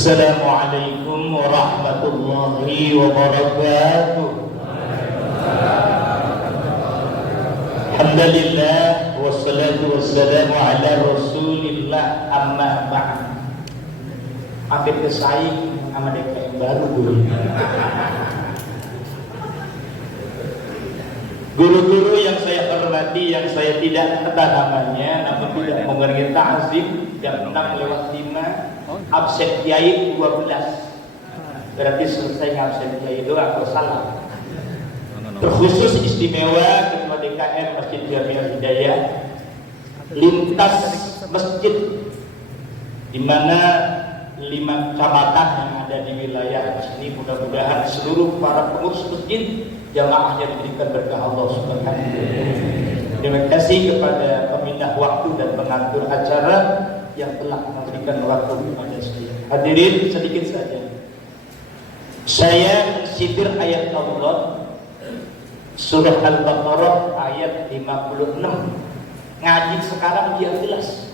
Assalamualaikum warahmatullahi wabarakatuh. Alhamdulillah wassalatu wassalamu ala rasulillah, amma ba'd. Hampir kesaing sama deka yang baru dulu. Guru-guru yang saya hormati, yang saya tidak kata namanya, namun tidak memberikan ta'zim, jam 6:05 absen kiai 12. Berarti selesai absen kiai itu aku salah. Terkhusus istimewa Ketua DKM Masjid Jami'ah Hidayah lintas masjid, di mana 5 kecamatan yang ada di wilayah sini, mudah-mudahan seluruh para pengurus masjid jamaahnya diberikan berkah Allah Subhanahu wa taala. Terima kasih kepada pemindah waktu dan pengatur acara yang telah memberikan waktu kepada saya. Hadirin, sedikit saja saya mensitir ayat Allah surah Al-Baqarah ayat 56. Ngaji sekarang dia jelas,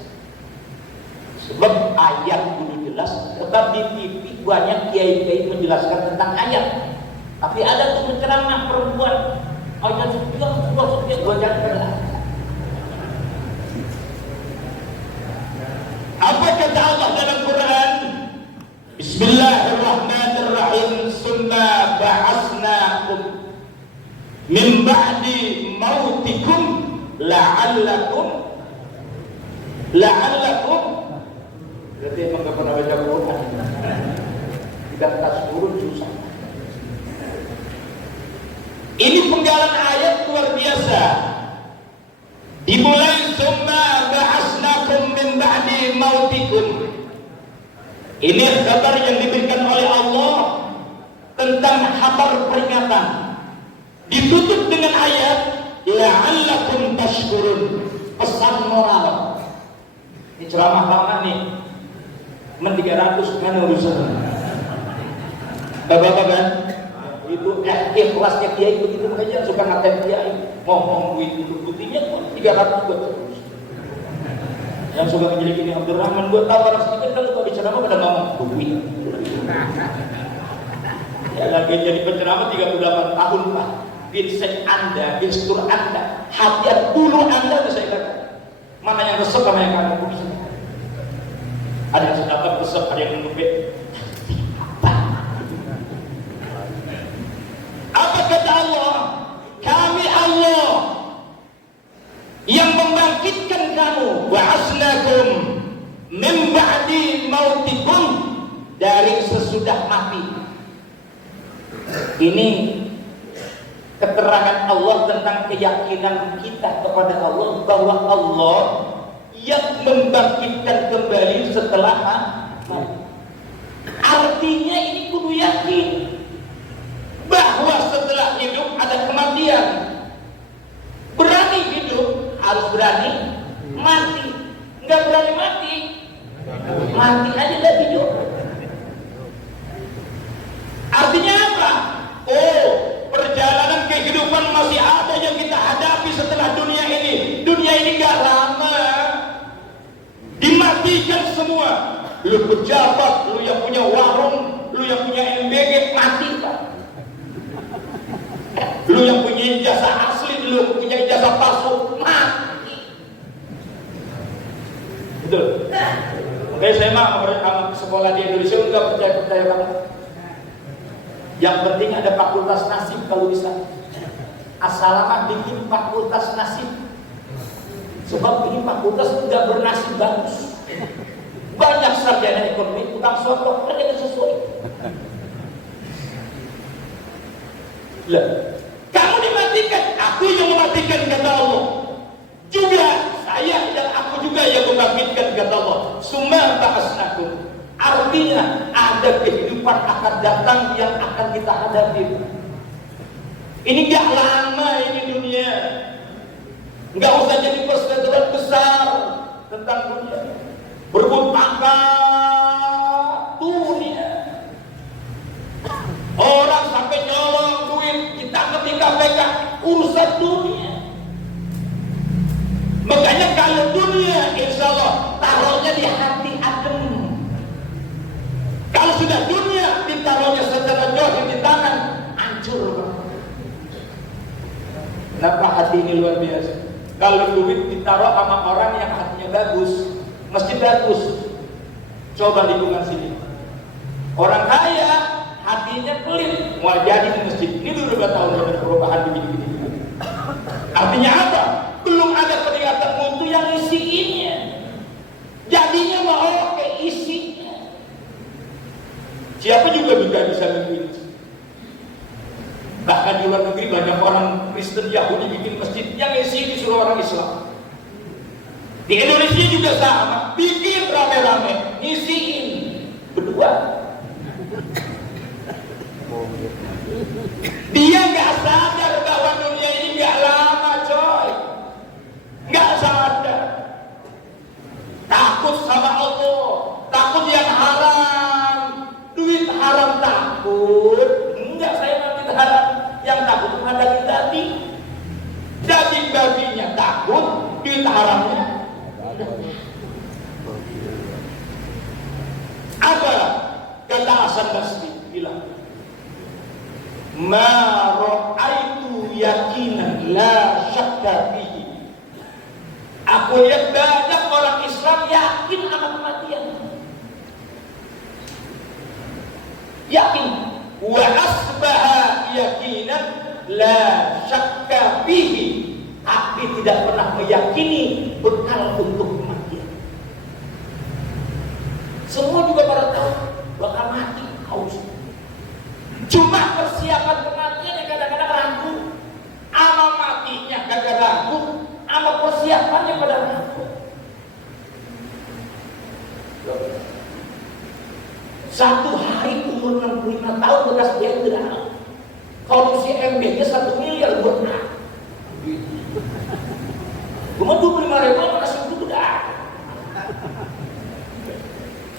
sebab ayat dulu jelas, sebab di TV banyak kiai-kiai menjelaskan tentang ayat. Tapi ada tuh penceramah perempuan ayat sekian gua jangan. Apa kata Allah dalam Quran? Bismillahirrahmanirrahim. Summa ba'asnakum min ba'di mautikum la'allakum. Berarti emang gak pernah baca Quran. Tidak tas turun susah. Ini penggalan ayat luar biasa. Dimulai summa ba'asnakum min ba'di mautikum. Ini kabar yang diberikan oleh Allah tentang kabar peringatan. Ditutup dengan ayat la'allakum tashkurun, pesan moral. Ini ceramah lama nih, 300 kan urusan. Bapak-bapak kan? Itu ikhlasnya kiai begitu, makanya suka ngatain kiai ngomong duit buktinya 300 buat terus. Yang suka menjadi ini Abdurrahman, gue tahu orang sedikit kan kalau diceramah pada ngomong duit. Ya lagi jadi penceramah 38 tahun Pak. Vincent Anda, gestur Anda, hadiah dulu Anda, saya katakan. Mana yang resep, mana yang kagak bisa. Ada yang sedekah resep, ada yang menubik. Apa kata Allah? Kami Allah yang membangkitkan kamu, wa'asnakum min ba'di mautikum, dari sesudah mati. Ini keterangan Allah tentang keyakinan kita kepada Allah bahwa Allah yang membangkitkan kembali setelah mati. Artinya ini kudu yakin bahwa setelah hidup ada kematian. Berani hidup harus berani mati. Nggak berani mati, mati aja dah hidup. Artinya apa? Oh, perjalanan kehidupan masih ada yang kita hadapi setelah dunia ini. Dunia ini nggak lama, dimatikan semua. Lu pejabat, lu yang punya warung, lu yang punya MBG, mati Pak. Lu yang punya jasa asli, lu punya jasa palsu, mati. Betul. Oke, saya mah sekolah di Indonesia enggak percaya kamu. Yang penting ada fakultas nasib kalau bisa. Asal bikin fakultas nasib. Sebab ini fakultas enggak bernasib bagus. Banyak sarjana ekonomi, tukang sodok, kerja sesuai. Lah, kamu dimatikan, aku yang mematikan kata Allah. Juga saya dan aku juga yang membangkitkan kata Allah. Summa ba'asnakum. Artinya ada kehidupan akan datang yang akan kita hadapi. Ini gak lama ini dunia. Gak usah jadi perseteruan besar tentang dunia. Berebut pangkat dunia. Orang sampai nyolong duit ditangkap di KPK, urusan dunia. Makanya kalau dunia insya Allah taruhnya di hati adem. hati ini luar biasa. Kalau duit ditaruh sama orang yang hatinya bagus, mesti bagus. Coba lingkungan sini. Orang kaya hatinya pelit, mau jadi di masjid. Ini beberapa tahun ada perubahan begini-begini. Artinya apa? Belum ada peningkatan mutu yang isiinnya. Jadinya mau oke isinya. Siapa juga bisa ngikutin. Bahkan di luar negeri banyak orang Kristen Yahudi bikin masjid yang isi disuruh orang Islam. Di Indonesia juga sama, bikin rame-rame, ngisiin berdua. Dia nggak sadar bahwa dunia ini nggak lama, coy. Nggak sadar. Takut sama Allah, takut yang haram, duit haram takut. Enggak, saya nanti haram. Yang takut kepada babi, daging babinya takut, duit haramnya. Apa kata Hasan Basri bilang? Ma ra'aitu yaqinan la syakka fihi. Aku lihat banyak orang Islam yakin akan kematian. Yakin. Wa asbaha yaqinan la syakka fihi. Tapi tidak pernah meyakini bekal untuk kematian. Semua juga pada tahu bakal mati, haus. Cuma persiapan kematian yang kadang-kadang ragu. Ama matinya kagak ragu, ama persiapannya pada ragu. Satu hari umur 65 tahun bekas jenderal. Kalau si MB-nya 1 miliar benar. Cuma 25.000 makasih itu udah.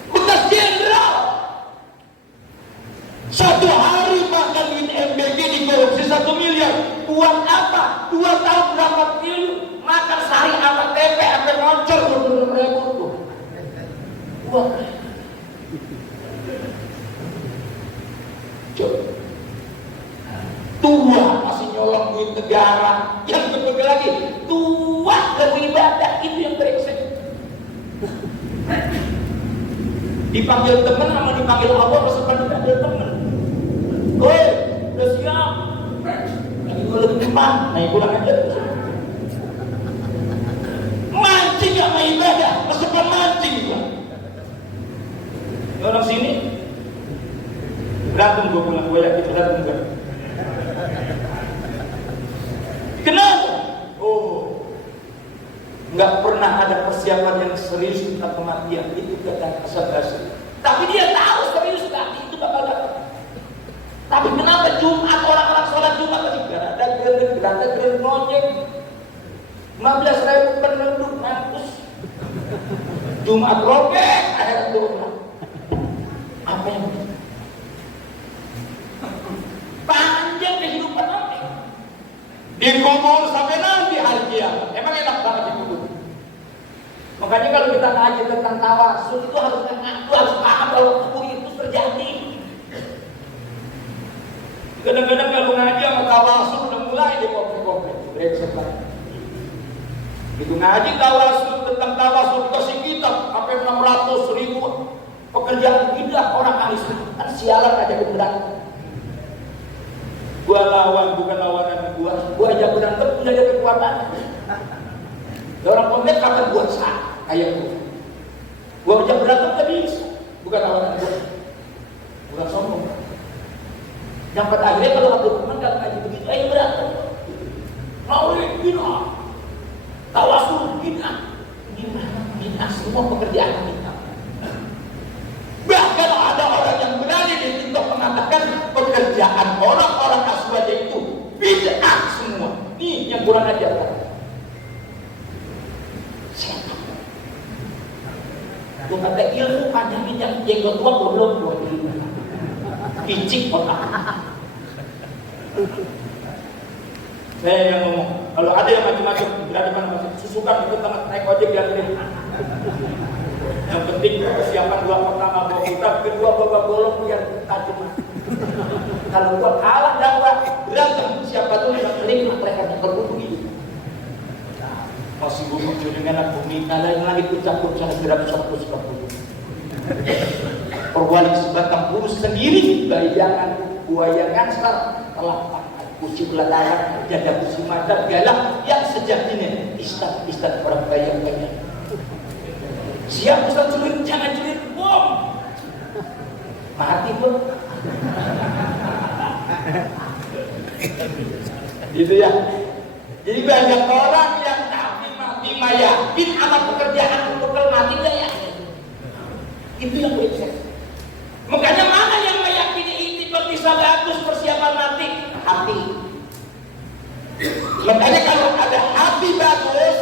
Bekas jenderal. Satu hari makan duit MBG dikorupsi 1 miliar. Buat apa? 2 tahun berapa triliun? Makan sehari apa tempe sampai ngoncor 26.000 tuh. Buat tua masih nyolong duit negara. Yang berbeda lagi, tua lebih ibadah, itu yang brengsek. Dipanggil teman sama dipanggil Allah, resepan dipanggil teman. Woi, udah siap. Lagi gue lebih cepat, naik pulang aja. Mancing sama ibadah, resepan mancing gua. Orang sini berantem gue pulang, gue yakin berantem gue. Kenapa? Oh, nggak pernah ada persiapan yang serius tentang kematian. Itu kata Hasan Basri. Tapi dia tahu serius nggak itu bakal dapat. Tapi kenapa Jumat orang-orang sholat Jumat masih ada gerak ngojek 15.000 penduduk mampus. Jumat robek akhirnya turun. Apa yang panjang kehidupan nanti dikubur sampai nanti hari kiamat. Emang enak banget dikubur. Makanya kalau kita ngaji tentang tawasul itu harus paham bahwa kubur itu terjadi. Kadang-kadang kalau ngaji sama tawasul udah mulai di komplek-komplek. Brengsek banget. Itu ngaji tawasul tentang tawasul kasih kitab sampai 600.000 pekerjaan tidak orang ahli kan sialan aja keberatan. Gua lawan bukan lawanan gua aja berantem punya aja kekuatan. Orang komplek kapan buat sah kayak gua aja berantem tadi bukan lawanan gua. Bukan sombong. Yang pada akhirnya kalau aku teman kalau ngaji begitu ayo berantem. Maulid bid'ah. Tawasul bid'ah. Gimana bid'ah semua pekerjaan kita. Bahkan ada orang yang berani di TikTok mengatakan pekerjaan orang-orang aswaja itu bid'ah semua. Nih yang kurang ajar kan. Siapa? Lu kata ilmu panjang-panjang jenggot tua goblok gua dulu. Picik otak. Saya yang ngomong, kalau ada yang macam-macam berada mana masih susukan itu tangan naik ojek dianterin. Yang penting persiapan dua pertama bawa kita, kedua bawa golong biar tajam. Kalau gua kalah dakwah berantem siapa tuh yang kelima mereka yang berbunyi. bumi dengan bumi lain langit ucapun sana beratus-ratus kabut. Perwali sebatang bulu sendiri bayangan buayangan telah kusi belataran jaga kusi mata galak yang sejatinya istat orang bayang-bayang. Siap Ustaz culik, jangan culik, bom mati bom. Gitu ya. Jadi banyak orang yang mati yakin amat pekerjaan untuk mati gak yakin. Itu yang berisik. Makanya mana yang meyakini itu bisa bagus persiapan mati? Hati. Makanya kalau ada hati bagus,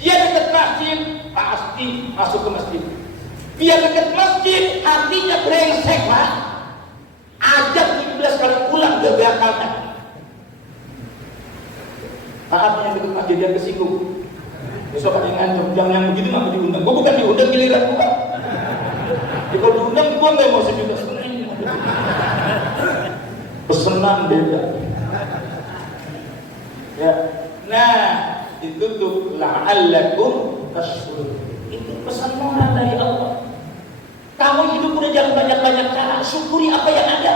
dia dekat masjid pasti masuk ke masjid. Dia dekat masjid, hatinya brengsek Pak. Ajak 17 kali pulang gak bakal. Saat yang dekat masjid dia kesinggung. Besok ada yang ngancam, jangan yang begitu nggak diundang. Gue bukan diundang, giliran gue. Ya, kalau diundang gue nggak mau sejuta sebenarnya. Pesenan beda. Ya, nah itu tuh la'allakum tashkurun. Itu pesan moral dari Allah. Kamu hidup udah jangan banyak-banyak cara, syukuri apa yang ada.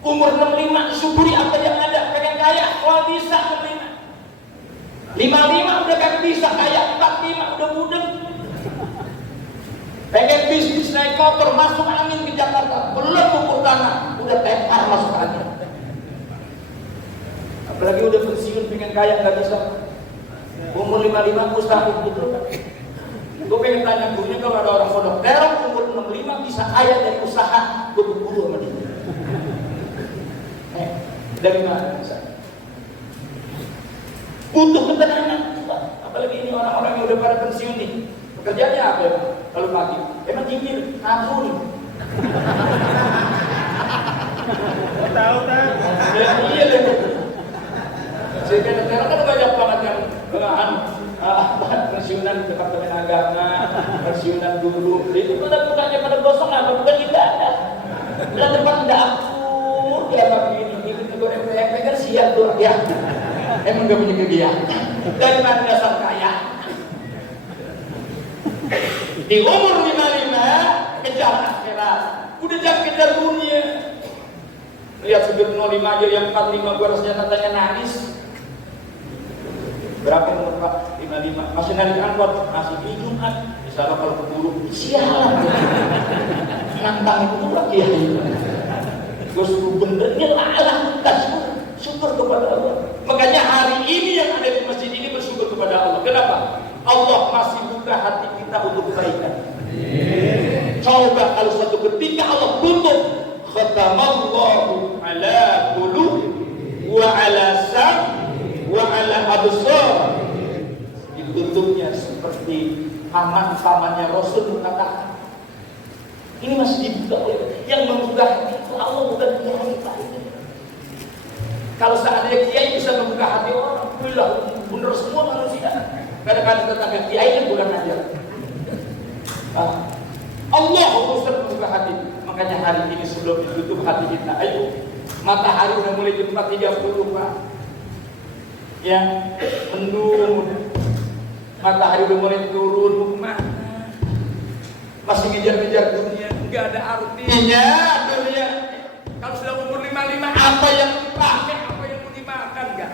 Umur 65, syukuri apa yang ada. Pengen kaya, kalau bisa 65 udah kagak bisa, kaya 45 udah mudeng. Pengen bisnis naik motor, masuk angin ke Jakarta, belum ukur tanah, udah tepar masuk angin. Apalagi udah pensiun pengen kaya nggak bisa. Umur 55 mustahil gitu kan. Gue pengen tanya gurunya kalau ada orang pondok terong umur 65 bisa kaya dari usaha, gue berburu sama dia. Dari mana bisa? Butuh ketenangan, apalagi ini orang-orang yang udah pada pensiun nih. Pekerjaannya apa ya? Kalau pagi, emang jingkir, nafsu nih. Tahu. Iya deh. Saya kan banyak banget yang pensiunan Departemen Agama, pensiunan guru. Itu bukannya pada gosong apa? Bukan ibadah. Udah depan dapur, dia begini. Itu gue pegang siap tuh ya. Emang gak punya kegiatan. Dari mana dasar kaya? Di umur 55 kejar akhirat. Udah jangan kejar dunia. Lihat supir 05 aja yang 45 gua rasanya katanya nangis. Berapa umur Pak? 55. Masih narik angkot, masih di Jumat. Misalnya kalau keburu, sialan. Nantang itu tuh lagi ya. Gue suruh benernya lalang syukur kepada Allah. Makanya hari ini yang ada di masjid ini bersyukur kepada Allah. Kenapa? Allah masih buka hati kita untuk kebaikan. Coba kalau suatu ketika Allah tutup, khatamallahu ala qulubi wa ala sam'i wa ala absar. Ditutupnya seperti paman-pamannya Rasul mengatakan, ini masih dibuka oleh yang membuka hati itu Allah, bukan kiai Pak. Kalau seandainya kiai bisa membuka hati orang, alhamdulillah, benar semua manusia. Kadang-kadang tetangga kiai kan bukan ajar. Allah urusan membuka hati. Makanya hari ini sebelum ditutup hati kita, ayo, matahari udah mulai jam 4.30 Pak. Ya, mendung. Matahari udah mulai turun, mau kemana? Masih ngejar-ngejar dunia, nggak ada artinya dunia. Kalau sudah umur 55, apa yang dipakai, apa yang mau dimakan, enggak?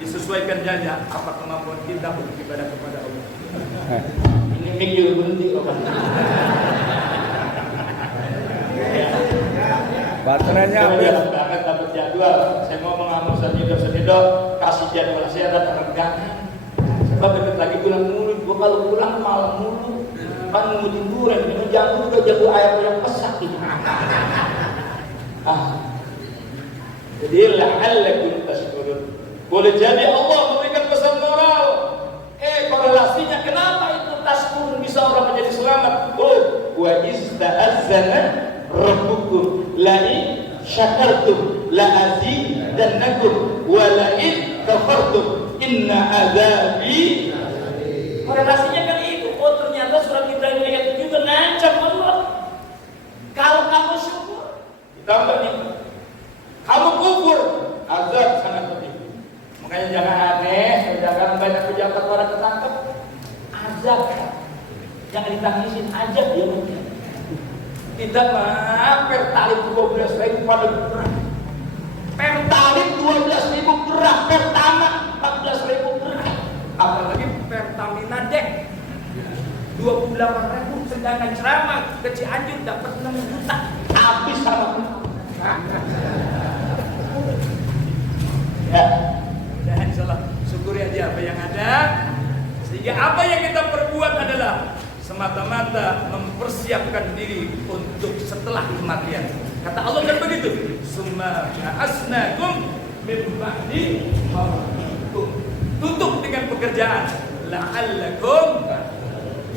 Disesuaikan saja apa kemampuan kita untuk ibadah kepada Allah. Ini mikir berhenti loh. Baterainya habis. Banget dapat jadwal. Saya mau mengambil sedikit kasih jadwal saya datang regangan. Sebab dekat lagi bulan mulut. Gua kalau pulang malam mulu. Kan mau tiduran, minum jamu juga jago air yang pesak gitu. Jadi la'allakum tashkurun. Boleh jadi Allah memberikan pesan moral. Korelasinya kenapa itu tashkurun bisa orang menjadi selamat? Wa ista'azzana rabbukum la'in syakartum la'azidannakum wa la'in kafartum inna azabi. Korelasinya kan itu. Ternyata surat Ibrahim ayat 7 ngancam Allah. Kalau kamu syukur, ditambah nih. Kamu kufur, azab sangat pedih. Makanya jangan aneh, jangan banyak zakat. Jangan ditangisin aja dia mungkin. Kita mah pertalite 12.000 paling berat. Pertalite 12.000 berat, pertama 14.000 berat. Apalagi Pertamina Dek 28.000, sedangkan ceramah ke Cianjur dapat 6 juta. Habis sama ya. Dan insyaallah syukuri aja apa yang ada. Sehingga apa yang kita perbuat adalah semata-mata mempersiapkan diri untuk setelah kematian. Kata Allah kan begitu. Summa ja'asnakum min ba'di mautikum. Tutup dengan pekerjaan. La'allakum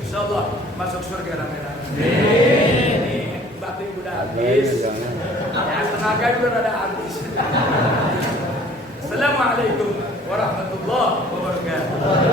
insyaallah masuk surga ramai-ramai. Ini batin udah habis. Ya, tenaga juga rada habis. Assalamualaikum warahmatullahi wabarakatuh.